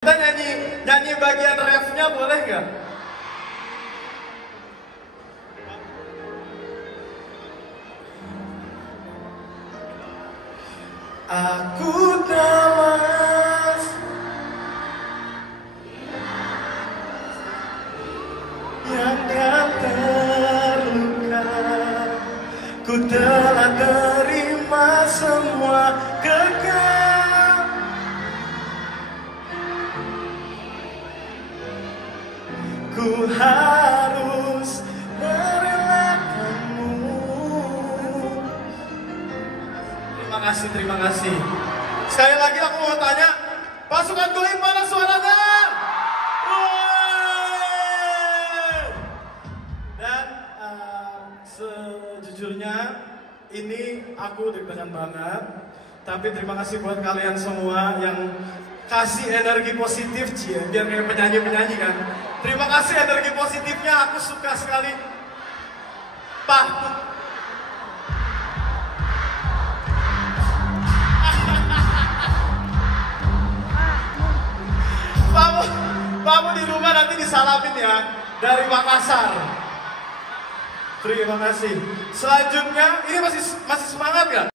Kita nyanyi bagian refnya boleh nggak? Aku tewas yang kan terluka, ku telah terima semua kekal. Ku harus merelakanmu. Terima kasih. Sekali lagi aku mau tanya, pasukan Guling mana suaranya? Dan sejujurnya ini aku deg-degan banget. Tapi terima kasih buat kalian semua yang kasih energi positif, biar kayak penyanyi-penyanyi kan. Terima kasih energi positifnya, aku suka sekali. Pak, Pamu di rumah nanti disalamin ya, dari Makassar. Terima kasih. Selanjutnya, ini masih semangat gak?